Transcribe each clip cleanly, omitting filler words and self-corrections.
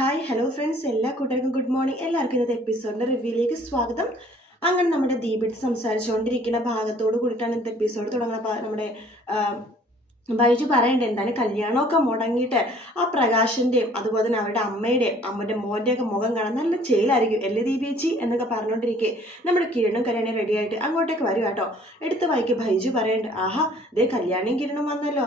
Hi hello friends, എല്ലാ കൂട്ടുകാർക്കും good morning. എല്ലാവർക്കും ഇന്നത്തെ എപ്പിസോഡിന്റെ റിവ്യൂയിലേക്ക് സ്വാഗതം. അങ്ങനെ നമ്മുടെ ദീപിട്ട് സംസാരിച്ചുകൊണ്ടിരിക്കുന്ന ഭാഗത്തോട് കൂടിയിട്ടാണ് ഇന്നത്തെ എപ്പിസോഡ് തുടങ്ങുന്നത്. നമ്മുടെ ബൈജു പറയണ്ടേ എന്താണ് കല്യാണമൊക്കെ മുടങ്ങിയിട്ട് ആ പ്രകാശന്റെയും അതുപോലെ തന്നെ അവരുടെ അമ്മയുടെ മോന്റെയൊക്കെ മുഖം കാണാൻ നല്ല ചേലായിരിക്കും അല്ലേ ദീപേച്ചി എന്നൊക്കെ പറഞ്ഞുകൊണ്ടിരിക്കെ നമ്മുടെ കിരണും കല്യാണി റെഡി ആയിട്ട് അങ്ങോട്ടേക്ക് വരും കേട്ടോ. എടുത്ത വായിക്ക് ബൈജു പറയണ്ട്, ആഹാ ദേ കല്യാണിയും കിരണും വന്നല്ലോ.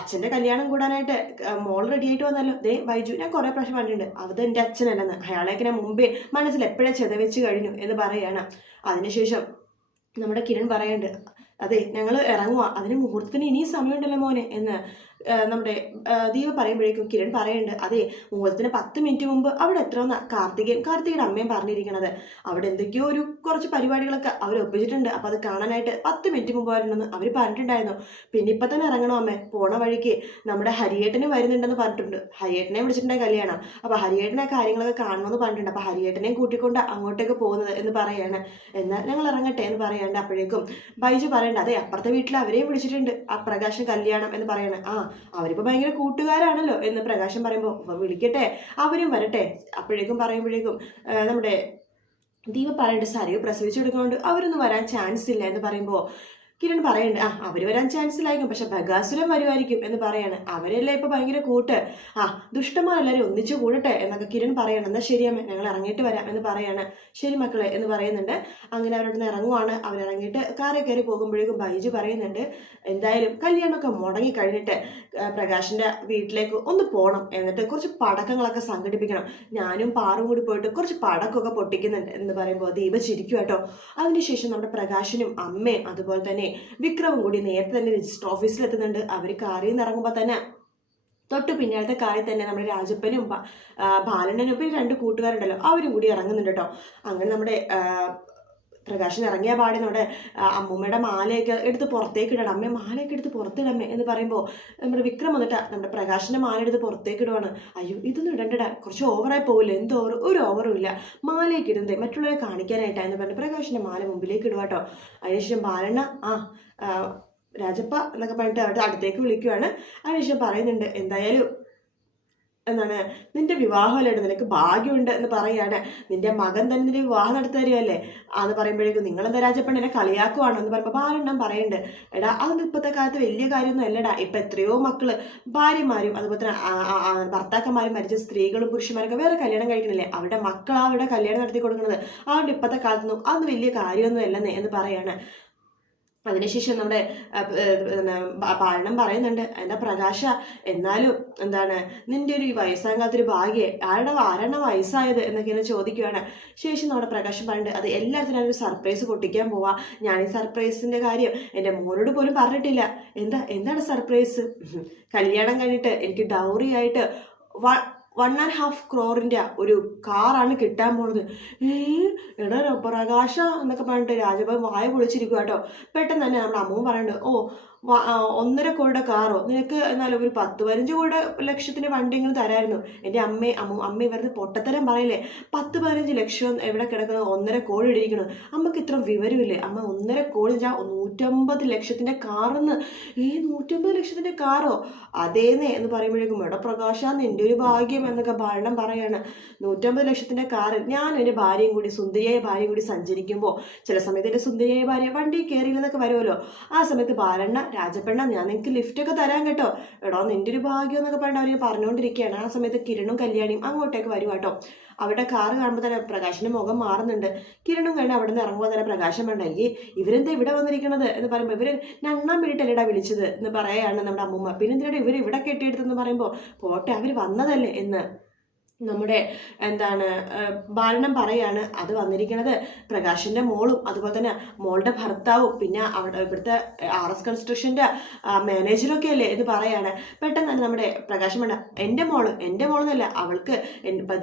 അച്ഛന്റെ കല്യാണം കൂടാനായിട്ട് മോൾ റെഡി ആയിട്ട് വന്നല്ലോ. ദേ ബൈജു, ഞാൻ കുറെ പ്രാവശ്യം കണ്ടിട്ടുണ്ട്, അത് എൻ്റെ അച്ഛനല്ലെന്ന്. അയാളേക്ക് ഞാൻ മുമ്പേ മനസ്സിൽ എപ്പോഴേ ചെതവെച്ച് കഴിഞ്ഞു എന്ന് പറയാണ്. അതിനുശേഷം നമ്മുടെ കിരൺ പറയണ്ട്, അതെ ഞങ്ങൾ ഇറങ്ങുക, അതിന് മുഹൂർത്തത്തിന് ഇനിയും സമയമുണ്ടല്ലോ മോനെ എന്ന് നമ്മുടെ ദീപ പറയുമ്പോഴേക്കും കിരൺ പറയുന്നുണ്ട്, അതെ മുഹൂർത്തത്തിന് 10 മിനിറ്റ് മുമ്പ് അവിടെ എത്രയെന്ന കാർത്തികയുടെ അമ്മയും പറഞ്ഞിരിക്കണത്. അവിടെ എന്തൊക്കെയോ കുറച്ച് പരിപാടികളൊക്കെ അവർ ഒപ്പിച്ചിട്ടുണ്ട്. അപ്പം അത് കാണാനായിട്ട് 10 മിനിറ്റ് മുമ്പ് വരണമെന്ന് അവർ പറഞ്ഞിട്ടുണ്ടായിരുന്നു. പിന്നെ ഇപ്പം തന്നെ ഇറങ്ങണം അമ്മേ, പോണ വഴിക്ക് നമ്മുടെ ഹരിയേട്ടനും വരുന്നുണ്ടെന്ന് പറഞ്ഞിട്ടുണ്ട്. ഹരിയേട്ടനെ വിളിച്ചിട്ടുണ്ടായി കല്യാണം. അപ്പം ഹരിയേട്ടനെ കാര്യങ്ങളൊക്കെ കാണണമെന്ന് പറഞ്ഞിട്ടുണ്ട്. അപ്പം ഹരിയേട്ടനെയും കൂട്ടിക്കൊണ്ട് അങ്ങോട്ടേക്ക് പോകുന്നത് എന്ന് പറയാണ്. എന്നാൽ ഞങ്ങൾ ഇറങ്ങട്ടെ എന്ന് പറയാണ്ട് അപ്പോഴേക്കും ബൈജു പറയണ്ട, അതെ അപ്പുറത്തെ വീട്ടിൽ അവരെയും വിളിച്ചിട്ടുണ്ട്, ആ പ്രകാശൻ കല്യാണം എന്ന് പറയണ. അവരിപ്പോ ഭയങ്കര കൂട്ടുകാരാണല്ലോ എന്ന് പ്രകാശം പറയുമ്പോൾ വിളിക്കട്ടെ, അവരും വരട്ടെ. പറയുമ്പോഴേക്കും നമ്മുടെ ദീപ പറയണ്ട്, സരയു പ്രസവിച്ചെടുക്കുന്നതുകൊണ്ട് അവരൊന്നും വരാൻ ചാൻസ് ഇല്ല എന്ന് പറയുമ്പോൾ കിരൺ പറയുന്നുണ്ട്, അവര് വരാൻ ചാൻസ് ഇല്ലായിരിക്കും, പക്ഷെ ബഗാസുരം വരുമായിരിക്കും എന്ന് പറയാണ്. അവരെല്ലാം ഇപ്പൊ ഭയങ്കര കൂട്ട്, ദുഷ്ടന്മാരെല്ലാവരും ഒന്നിച്ചു കൂടട്ടെ എന്നൊക്കെ കിരൺ പറയണം. എന്നാൽ ശരിയമ്മ ഞങ്ങൾ ഇറങ്ങിയിട്ട് വരാം എന്ന് പറയാണ്. ശരി മക്കളെ എന്ന് പറയുന്നുണ്ട്. അങ്ങനെ അവരുടെ നിന്ന് ഇറങ്ങുവാണ്. അവരിറങ്ങിയിട്ട് കാറിൽ കയറി പോകുമ്പോഴേക്കും ബൈജു പറയുന്നുണ്ട്, എന്തായാലും കല്യാണമൊക്കെ മുടങ്ങി കഴിഞ്ഞിട്ട് പ്രകാശിന്റെ വീട്ടിലേക്ക് ഒന്ന് പോകണം, എന്നിട്ട് കുറച്ച് പടക്കങ്ങളൊക്കെ സംഘടിപ്പിക്കണം, ഞാനും പാറും കൂടി പോയിട്ട് കുറച്ച് പടക്കമൊക്കെ പൊട്ടിക്കുന്നുണ്ട് എന്ന് പറയുമ്പോൾ ദീപ ചിരിക്കും കേട്ടോ. അതിനുശേഷം നമ്മുടെ പ്രകാശനും അമ്മയും അതുപോലെ തന്നെ വിക്രമും കൂടി നേരത്തെ തന്നെ രജിസ്റ്റർ ഓഫീസിൽ എത്തുന്നുണ്ട്. അവർ കാറിൽ നിന്ന് ഇറങ്ങുമ്പോൾ തന്നെ തൊട്ട് പിന്നാലത്തെ കാറിൽ തന്നെ നമ്മുടെ രാജപ്പനും ബാലണ്ണനും പിന്നെ 2 കൂട്ടുകാരുണ്ടല്ലോ അവരും കൂടി ഇറങ്ങുന്നുണ്ട് കേട്ടോ. അങ്ങനെ നമ്മുടെ പ്രകാശൻ ഇറങ്ങിയ പാടെ നമ്മുടെ അമ്മൂമ്മയുടെ മാലയൊക്കെ എടുത്ത് പുറത്തേക്ക് ഇടണം, അമ്മ മാലയൊക്കെ എടുത്ത് പുറത്തിടമ്മേ എന്ന് പറയുമ്പോൾ നമ്മുടെ വിക്രം വന്നിട്ട് നമ്മുടെ പ്രകാശിന്റെ മാല എടുത്ത് പുറത്തേക്ക് ഇടുവാണ്. അയ്യോ ഇതൊന്നും ഇടണ്ടടാ, കുറച്ച് ഓവറായി പോകില്ല, എന്തോ ഒരു ഓവറും ഇല്ല, മാലയൊക്കെ ഇടുന്നത് മറ്റുള്ളവരെ കാണിക്കാനായിട്ടാന്ന് പറഞ്ഞ് പ്രകാശിന്റെ മാല മുമ്പിലേക്ക് ഇടുവാട്ടോ. അതിനുശേഷം ബാലണ്ണ രാജപ്പ എന്നൊക്കെ പറഞ്ഞിട്ട് അവരുടെ അടുത്തേക്ക് വിളിക്കുവാണ്. അതിനുശേഷം പറയുന്നുണ്ട്, എന്തായാലും എന്താണ് നിന്റെ വിവാഹമല്ലേ, നിനക്ക് ഭാഗ്യമുണ്ട് എന്ന് പറയാണ്. നിന്റെ മകൻ തന്നെ നിന്റെ വിവാഹം നടത്തി തരുമല്ലേ എന്ന് പറയുമ്പോഴേക്കും നിങ്ങളെന്താ രാജപ്പണ്ണിനെ കളിയാക്കുവാണോ എന്ന് പറയുമ്പോൾ ബാലണ്ണം പറയുന്നുണ്ട്, എടാ അതൊന്നും ഇപ്പോഴത്തെ കാലത്ത് വലിയ കാര്യമൊന്നും അല്ലടാ, ഇപ്പം എത്രയോ മക്കള് ഭാര്യമാരും അതുപോലെ തന്നെ ഭർത്താക്കന്മാരും മരിച്ച സ്ത്രീകളും പുരുഷന്മാരൊക്കെ വേറെ കല്യാണം കഴിക്കണില്ലേ, അവരുടെ മക്കളാ അവിടെ കല്യാണം നടത്തി കൊടുക്കുന്നത്, അതുകൊണ്ട് ഇപ്പോഴത്തെ കാലത്തൊന്നും അതൊന്നും വലിയ കാര്യമൊന്നും അല്ലെന്നേ എന്ന് പറയാണ്. അതിനുശേഷം നമ്മുടെ പാലനം പറയുന്നുണ്ട്, എന്താ പ്രകാശ എന്നാലും എന്താണ് നിന്റെ ഒരു വയസ്സാകാത്തൊരു ഭാഗ്യേ, ആരാണ് വയസ്സായത് എന്നൊക്കെ ചോദിക്കുകയാണ്. ശേഷം നമ്മുടെ പ്രകാശം പറയുന്നുണ്ട്, അത് എല്ലാത്തിനും ഞാനൊരു സർപ്രൈസ് പൊട്ടിക്കാൻ പോവാ, ഞാൻ ഈ സർപ്രൈസിന്റെ കാര്യം എൻ്റെ മോനോട് പോലും പറഞ്ഞിട്ടില്ല. എന്താണ് സർപ്രൈസ്? കല്യാണം കഴിഞ്ഞിട്ട് എനിക്ക് ഡൗറി ആയിട്ട് 1.5 crore ഒരു കാറാണ് കിട്ടാൻ പോണത്. എടാ പ്രകാശ എന്നൊക്കെ പറഞ്ഞിട്ട് രാജഭവൻ വായ പൊളിച്ചിരിക്കുക കേട്ടോ. പെട്ടെന്ന് തന്നെ നമ്മുടെ അമ്മവും പറയുന്നുണ്ട്, 1.5 കോടിയുടെ കാറോ, നിനക്ക് എന്നാലും ഒരു 10-15 ലക്ഷത്തിന്റെ വണ്ടിയെങ്കിലും തരായിരുന്നു. എൻ്റെ അമ്മ ഇവരുടെ പൊട്ടത്തരം പറയില്ലേ, 10-15 ലക്ഷം എവിടെ കിടക്കുന്നത്, 1.5 കോടി ഇടിയിരിക്കണം. അമ്മക്ക് ഇത്ര വിവരമില്ലേ? അമ്മ 1.5 കോടി 150 ലക്ഷത്തിന്റെ കാറെന്ന്. 150 ലക്ഷത്തിന്റെ കാറോ? അതേന്നേ എന്ന് പറയുമ്പോഴേക്കും എടാ പ്രകാശ നിന്റെ ഒരു ഭാഗ്യം എന്നൊക്കെ ഭരണം പറയാണ്. 150 ലക്ഷത്തിന്റെ കാറിൽ ഞാൻ എൻ്റെ ഭാര്യയും കൂടി സുന്ദരിയായ ഭാര്യയും കൂടി സഞ്ചരിക്കുമ്പോൾ ചില സമയത്ത് എൻ്റെ സുന്ദരിയായ ഭാര്യ വണ്ടി കയറിയില്ലെന്നൊക്കെ വരുമല്ലോ, ആ സമയത്ത് ബാലണ്ണ രാജപ്പെണ്ണ ഞാൻ നിനക്ക് ലിഫ്റ്റൊക്കെ തരാൻ കേട്ടോ, എടോ നിന്റെ ഒരു ഭാഗ്യം എന്നൊക്കെ പറഞ്ഞിട്ട് അവർ പറഞ്ഞുകൊണ്ടിരിക്കുകയാണ്. ആ സമയത്ത് കിരണും കല്യാണിയും അങ്ങോട്ടേക്ക് വരും കേട്ടോ. അവിടെ കാറ് കാണുമ്പോൾ തന്നെ പ്രകാശിന്റെ മുഖം മാറുന്നുണ്ട്. കിരണും കഴിഞ്ഞ് അവിടെ നിന്ന് ഇറങ്ങുമ്പോൾ തന്നെ പ്രകാശം വേണ്ടെങ്കിൽ ഇവരെന്താ ഇവിടെ വന്നിരിക്കണത് എന്ന് പറയുമ്പോൾ ഇവര് ഞണ്ണാൻ വേണ്ടിയിട്ടല്ലേടാ വിളിച്ചത് എന്ന് പറയാണ് നമ്മുടെ അമ്മൂമ്മ. പിന്നെ എന്തിനാണ് ഇവർ ഇവിടെ കെട്ടിയെടുത്തെന്ന് പറയുമ്പോൾ പോട്ടെ അവർ വന്നതല്ലേ എന്ന് നമ്മുടെ ബാലനം പറയാണ്. അത് വന്നിരിക്കുന്നത് പ്രകാശിന്റെ മോളും അതുപോലെ തന്നെ മോളുടെ ഭർത്താവും പിന്നെ ഇവിടുത്തെ RS കൺസ്ട്രക്ഷന്റെ മാനേജറൊക്കെ അല്ലേ എന്ന് പറയാണ്. പെട്ടെന്ന് തന്നെ നമ്മുടെ പ്രകാശം വേണ്ട എൻ്റെ മോളെന്നല്ല, അവൾക്ക്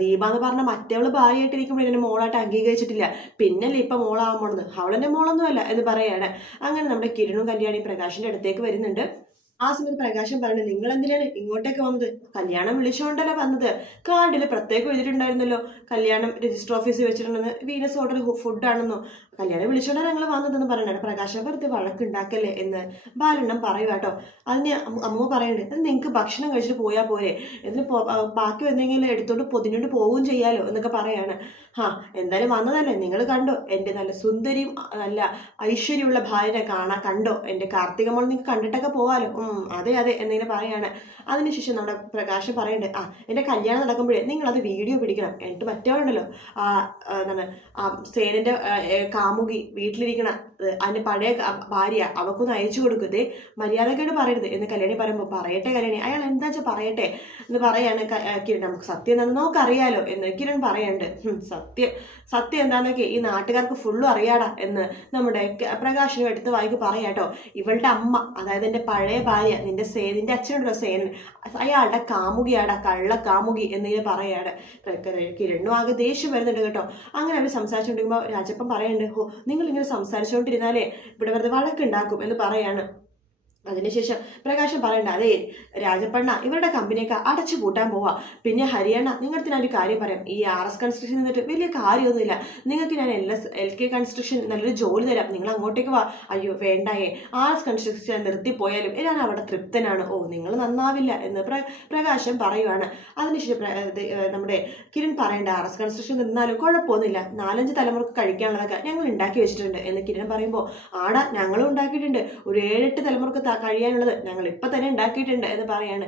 ദീപ എന്ന് പറഞ്ഞ മറ്റവള് ഭാര്യയായിട്ടിരിക്കുമ്പോൾ എൻ്റെ മോളായിട്ട് അംഗീകരിച്ചിട്ടില്ല, പിന്നല്ലേ ഇപ്പൊ മോളാവാൻ പോണത്, അവളെന്റെ മോളൊന്നുമല്ല എന്ന് പറയാണ്. അങ്ങനെ നമ്മുടെ കിരണും കല്യാണി പ്രകാശിന്റെ അടുത്തേക്ക് വരുന്നുണ്ട്. ആ സമയത്ത് പ്രകാശൻ പറഞ്ഞു, നിങ്ങൾ എന്തിനാണ് ഇങ്ങോട്ടേക്ക് വന്നത്? കല്യാണം വിളിച്ചുകൊണ്ടല്ലോ വന്നത്. കാർഡിൽ പ്രത്യേകം എഴുതിയിട്ടുണ്ടായിരുന്നല്ലോ കല്യാണം രജിസ്റ്റർ ഓഫീസിൽ വെച്ചിട്ടുണ്ടെന്ന്, വീനസ് ഹോട്ടൽ ഫുഡാണെന്നോ. കല്യാണം വിളിച്ചുകൊണ്ടാണ് ഞങ്ങൾ വന്നതെന്ന് പറയണേ. പ്രകാശൻ വെറുതെ വഴക്കുണ്ടാക്കല്ലേ എന്ന് ബാലണ്ണം പറയുക കേട്ടോ. അതിന് അമ്മ പറയുന്നുണ്ട്, അത് നിങ്ങൾക്ക് ഭക്ഷണം കഴിച്ചിട്ട് പോയാൽ പോരെ, ഇതിന് ബാക്കി എന്തെങ്കിലും എടുത്തോണ്ട് പൊതിഞ്ഞോണ്ട് പോവുകയും ചെയ്യാലോ എന്നൊക്കെ പറയാണ്. എന്തായാലും വന്നതല്ലേ, നിങ്ങൾ കണ്ടോ എൻ്റെ നല്ല സുന്ദരിയും നല്ല ഐശ്വര്യമുള്ള ഭാര്യനെ കണ്ടോ, എൻ്റെ കാർത്തിക മോൾ നിങ്ങൾക്ക് കണ്ടിട്ടൊക്കെ പോവാലോ. അതെ അതെ എന്നിങ്ങനെ പറയാണ്. അതിനുശേഷം നമ്മുടെ പ്രകാശം പറയുന്നുണ്ട്, എൻ്റെ കല്യാണം നടക്കുമ്പോഴേ നിങ്ങളത് വീഡിയോ പിടിക്കണം. എന്നിട്ട് മറ്റവളുണ്ടല്ലോ എന്താണ് സേനൻ്റെ കാമുകി വീട്ടിലിരിക്കണ അതിൻ്റെ പഴയ ഭാര്യ അവക്കൊന്ന് അയച്ചു കൊടുക്കതേ, മര്യാദക്കേട് പറയരുത് എന്ന് കല്യാണി പറയുമ്പോൾ, പറയട്ടെ കല്യാണി, അയാൾ എന്താ വെച്ചാൽ പറയട്ടെ എന്ന് പറയാണ് കിരൺ. നമുക്ക് സത്യം എന്താണെന്ന് നമുക്കറിയാലോ എന്ന് കിരൺ പറയുന്നുണ്ട്. സത്യം എന്താന്നൊക്കെ ഈ നാട്ടുകാർക്ക് ഫുള്ളും അറിയാടാ എന്ന് നമ്മുടെ പ്രകാശിനും എടുത്ത് വായിക്ക് പറയാട്ടോ. ഇവളുടെ അമ്മ, അതായത് എൻ്റെ പഴയ ഭാര്യ, നിന്റെ അച്ഛനുണ്ടല്ലോ സേനൻ, അയാളുടെ കാമുകിയാടാ, കള്ള കാമുകി എന്നിങ്ങനെ പറയാണ്. കിരണും ആകെ ദേഷ്യം വരുന്നുണ്ട് കേട്ടോ. അങ്ങനെ അവർ സംസാരിച്ചുകൊണ്ടിരിക്കുമ്പോൾ രാജപ്പൻ പറയുന്നുണ്ട്, നിങ്ങൾ ഇങ്ങനെ സംസാരിച്ചുകൊണ്ടിരുന്നാലേ ഇവിടെ വെറുതെ വഴക്കുണ്ടാക്കും എന്ന് പറയാണ്. അതിനുശേഷം പ്രകാശം പറയണ്ട, അതേ രാജപ്പണ്ണ ഇവരുടെ കമ്പനിയൊക്കെ അടച്ചു പൂട്ടാൻ പോവാ. പിന്നെ ഹരിയാണ, നിങ്ങൾക്ക് ഞാൻ ഒരു കാര്യം പറയാം, ഈ RS കൺസ്ട്രക്ഷൻ നിന്നിട്ട് വലിയ കാര്യമൊന്നുമില്ല. നിങ്ങൾക്ക് ഞാൻ LK കൺസ്ട്രക്ഷൻ നല്ലൊരു ജോലി തരാം, നിങ്ങൾ അങ്ങോട്ടേക്ക് വാ. അയ്യോ വേണ്ടായേ, RS കൺസ്ട്രക്ഷൻ നിർത്തിപ്പോയാലും ഞാൻ അവിടെ തൃപ്തനാണ്. നിങ്ങൾ നന്നാവില്ല എന്ന് പ്രകാശം പറയുവാണ്. അതിനുശേഷം നമ്മുടെ കിരൺ പറയണ്ട, RS കൺസ്ട്രക്ഷൻ നിന്നാലും കുഴപ്പമൊന്നുമില്ല, 4-5 തലമുറക്ക് കഴിക്കാനുള്ളതൊക്കെ ഞങ്ങൾ ഉണ്ടാക്കി വെച്ചിട്ടുണ്ട് എന്ന് കിരൺ പറയുമ്പോൾ, ആടാ ഞങ്ങളും ഉണ്ടാക്കിയിട്ടുണ്ട്, ഒരു 7-8 തലമുറക്ക് കഴിയാനുള്ളത് ഞങ്ങൾ ഇപ്പൊ തന്നെ ഉണ്ടാക്കിയിട്ടുണ്ട് എന്ന് പറയാണ്.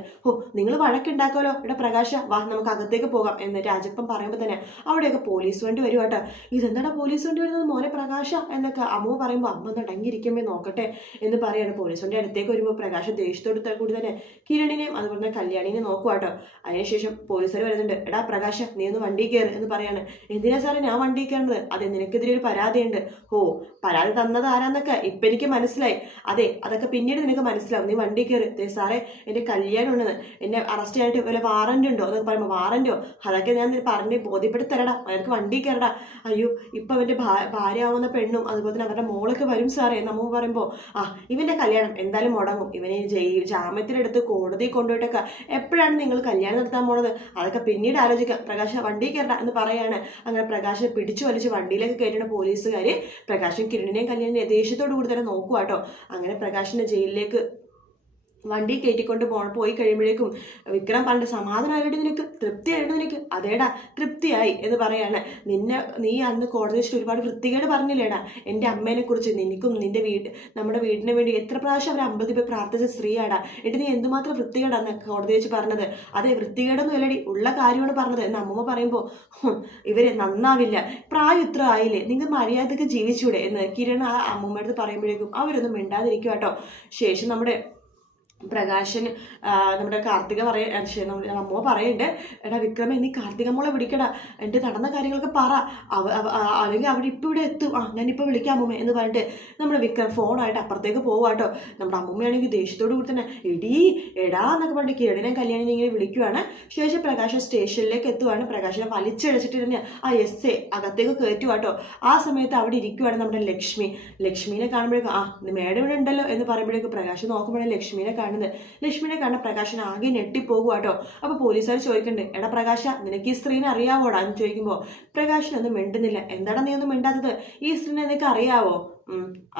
നിങ്ങൾ വഴക്കുണ്ടാക്കുമല്ലോ, ഇവിടെ പ്രകാശ വാ നമുക്ക് അകത്തേക്ക് പോകാം എന്ന് രാജപ്പൻ പറയുമ്പോൾ തന്നെ അവിടെയൊക്കെ പോലീസ് വണ്ടി വരും കേട്ടോ. ഇതെന്താടാ പോലീസ് വണ്ടി വരുന്നത് മോനെ പ്രകാശ എന്നൊക്കെ അമ്മ പറയുമ്പോൾ, അമ്മ ഒന്ന് അടങ്ങിയിരിക്കുമ്പോ നോക്കട്ടെ എന്ന് പറയാണ്. പോലീസ് വണ്ടി അടുത്തേക്ക് വരുമ്പോൾ പ്രകാശ ദേഷ്യത്തോട് കൂടി തന്നെ കിരണിനെയും അതുപോലെ തന്നെ കല്യാണിനെ നോക്കുക കേട്ടോ. അതിനുശേഷം പോലീസുകാർ വരുന്നുണ്ട്. എടാ പ്രകാശ നീ ഒന്ന് വണ്ടി കയറി എന്ന് പറയാണ്. എന്തിനാ സാറേ ഞാൻ വണ്ടി കയറുന്നത്? അതെ നിനക്കെതിരെ ഒരു പരാതിയുണ്ട്. പരാതി തന്നത് ആരാന്നൊക്കെ ഇപ്പൊ എനിക്ക് മനസ്സിലായി. അതെ അതൊക്കെ പിന്നീട് നിനക്ക് മനസ്സിലാവും, നീ വണ്ടി കയറി. സാറേ എൻ്റെ കല്യാണം ഉണ്ടെന്ന്, എന്നെ അറസ്റ്റ് ചെയ്യാനായിട്ട് വല്ല വാറന്റ് ഉണ്ടോ എന്നൊക്കെ പറയുമ്പോൾ, വാറന്റോ അതൊക്കെ ഞാൻ പറഞ്ഞ് ബോധ്യപ്പെടുത്തി തരടാ, അവർക്ക് വണ്ടി കയറടാ. അയ്യോ ഇപ്പൊ അവന്റെ ഭാര്യ ആവുന്ന പെണ്ണും അതുപോലെ തന്നെ അവരുടെ മോളൊക്കെ വരും സാറേ നമ്മൾ പറയുമ്പോൾ, ഇവന്റെ കല്യാണം എന്തായാലും മുടങ്ങും, ഇവനെ ജാമ്യത്തിലെടുത്ത് കോടതി കൊണ്ടുപോയിട്ടൊക്കെ എപ്പോഴാണ് നിങ്ങൾ കല്യാണം നടത്താൻ പോണത്, അതൊക്കെ പിന്നീട് ആലോചിക്കാം, പ്രകാശ വണ്ടി കയറടാ എന്ന് പറയാണ്. അങ്ങനെ പ്രകാശനെ പിടിച്ചു വലിച്ച് വണ്ടിയിലേക്ക് കയറ്റുന്ന പോലീസുകാര് പ്രകാശൻ കിരണിനെയും കല്യാണിനെയും ദേഷ്യത്തോടു കൂടി തന്നെ നോക്കുക കേട്ടോ. അങ്ങനെ പ്രകാശിനെ ജയിലിലേക്ക് വണ്ടി കയറ്റിക്കൊണ്ട് പോയി കഴിയുമ്പോഴേക്കും വിക്രം പറഞ്ഞിട്ട്, സമാധാനമായിട്ട് നിനക്ക് തൃപ്തിയായിട്ട് നിനക്ക്? അതേടാ തൃപ്തിയായി എന്ന് പറയാണ്. നീ അന്ന് കോടതി വെച്ചിട്ട് ഒരുപാട് വൃത്തികേട് പറഞ്ഞില്ലേടാ എൻ്റെ അമ്മേനെ കുറിച്ച്, നിനക്കും നിന്റെ നമ്മുടെ വീടിന് വേണ്ടി എത്ര പ്രാവശ്യം അവർ അമ്പലത്തിൽ പോയി പ്രാർത്ഥിച്ച സ്ത്രീയാടാ, എന്നിട്ട് നീ എന്തുമാത്രം വൃത്തികേടാന്ന് കോടതി വെച്ച് പറഞ്ഞത്? അതെ വൃത്തികേടൊന്നും അല്ലടി, ഉള്ള കാര്യമാണ് പറഞ്ഞത് എന്ന് അമ്മൂമ്മ പറയുമ്പോൾ, ഇവര് നന്നാവില്ല, പ്രായം ഇത്ര ആയില്ലേ, നിങ്ങൾ മര്യാദക്ക് ജീവിച്ചൂടെ എന്ന് കിരൺ ആ അമ്മൂമ്മയുടെ പറയുമ്പോഴേക്കും അവരൊന്നും മിണ്ടാതിരിക്കുക കേട്ടോ. ശേഷം നമ്മുടെ പ്രകാശൻ നമ്മുടെ കാർത്തിക അമ്മ പറയുന്നുണ്ട്, എടാ വിക്രമ നീ കാർത്തിക മോളെ വിളിക്കടാ, എൻ്റെ നടന്ന കാര്യങ്ങളൊക്കെ പറ, അല്ലെങ്കിൽ അവിടെ ഇപ്പം ഇവിടെ എത്തും, ഞാനിപ്പോൾ വിളിക്കാം അമ്മൂമ്മ എന്ന് പറഞ്ഞിട്ട് നമ്മുടെ വിക്രം ഫോണായിട്ട് അപ്പുറത്തേക്ക് പോവാട്ടോ. നമ്മുടെ അമ്മൂമ്മയാണെങ്കിൽ ദേഷ്യത്തോടു കൂടി തന്നെ എടാ എന്നൊക്കെ പറഞ്ഞിട്ട് കിരണിനെ കല്യാണിനെ ഇങ്ങനെ വിളിക്കുവാണ്. ശേഷം പ്രകാശൻ സ്റ്റേഷനിലേക്ക് എത്തുവാണ്. പ്രകാശനെ വലിച്ചഴച്ചിട്ട് തന്നെ SA അകത്തേക്ക് കയറ്റുവാട്ടോ. ആ സമയത്ത് അവിടെ ഇരിക്കുവാണ് നമ്മുടെ ലക്ഷ്മിനെ കാണുമ്പോഴേക്കും മേഡം ഇവിടെ ഉണ്ടല്ലോ എന്ന് പറയുമ്പോഴേക്കും പ്രകാശൻ നോക്കുമ്പോഴാണ് ലക്ഷ്മിനെ ലക്ഷ്മിനെ കാണാൻ പ്രകാശൻ ആകെ ഞെട്ടിപ്പോകുക കേട്ടോ. അപ്പൊ പോലീസുകാർ ചോദിക്കണ്ടേ, എടാ പ്രകാശ നിനക്ക് ഈ സ്ത്രീനെ അറിയാവോടാ എന്ന് ചോദിക്കുമ്പോൾ പ്രകാശനൊന്നും മിണ്ടുന്നില്ല. എന്താടാ നീ ഒന്നും മിണ്ടാത്തത്, ഈ സ്ത്രീനെ നിനക്ക് അറിയാവോ?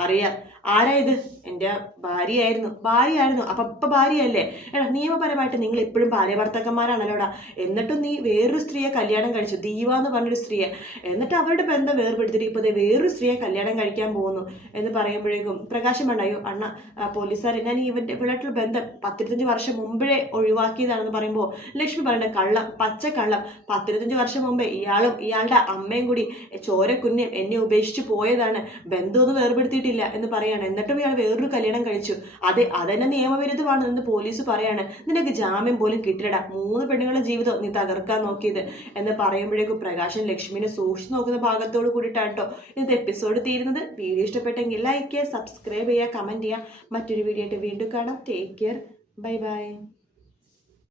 അറിയാം. ആരാ ഇത്? എൻ്റെ ഭാര്യയായിരുന്നു. അപ്പൊ ഇപ്പൊ ഭാര്യയല്ലേ? എടാ നിയമപരമായിട്ട് നിങ്ങൾ എപ്പോഴും ഭാര്യ ഭർത്താക്കന്മാരാണല്ലോടാ, എന്നിട്ടും നീ വേറൊരു സ്ത്രീയെ കല്യാണം കഴിച്ചു, ദീവ എന്ന് പറഞ്ഞൊരു സ്ത്രീയെ, എന്നിട്ട് അവരുടെ ബന്ധം വേർപെടുത്തിട്ട് ഇപ്പൊ വേറൊരു സ്ത്രീയെ കല്യാണം കഴിക്കാൻ പോകുന്നു എന്ന് പറയുമ്പോഴേക്കും പ്രകാശം വേണ്ടായോ അണ്ണ പോലീസുകാർ, ഞാൻ ഇവരായിട്ടുള്ള ബന്ധം 10-25 വർഷം മുമ്പേ ഒഴിവാക്കിയതാണെന്ന് പറയുമ്പോൾ ലക്ഷ്മി പറയണ്ട, കള്ളം, പച്ചക്കള്ളം, 10-25 വർഷം മുമ്പേ ഇയാളും ഇയാളുടെ അമ്മയും കൂടി ചോരക്കുഞ്ഞും എന്നെ ഉപേക്ഷിച്ച് പോയതാണ്, ബന്ധമൊന്നും വേർപെടുത്തിയിട്ടില്ല എന്ന് പറയാണ്. എന്നിട്ടും ഇയാൾ വേറൊരു കല്യാണം കഴിച്ചു, അതെന്നെ നിയമവിരുദ്ധമാണ് എന്ന് പോലീസ് പറയാണ്. നിനക്ക് ജാമ്യം പോലും കിട്ടില്ലടാ, 3 പെണ്ണുങ്ങളുടെ ജീവിതം നീ തകർക്കാൻ നോക്കിയത് എന്ന് പറയുമ്പോഴേക്കും പ്രകാശൻ ലക്ഷ്മിനെ സൂക്ഷിച്ചു നോക്കുന്ന ഭാഗത്തോട് കൂടിയിട്ടാണ് കേട്ടോ ഇന്നത്തെ എപ്പിസോഡ് തീരുന്നത്. വീഡിയോ ഇഷ്ടപ്പെട്ടെങ്കിൽ ലൈക്ക് ചെയ്യുക, സബ്സ്ക്രൈബ് ചെയ്യുക, കമന്റ് ചെയ്യുക. മറ്റൊരു വീഡിയോ ആയിട്ട് വീണ്ടും കാണാം. Take care, bye bye.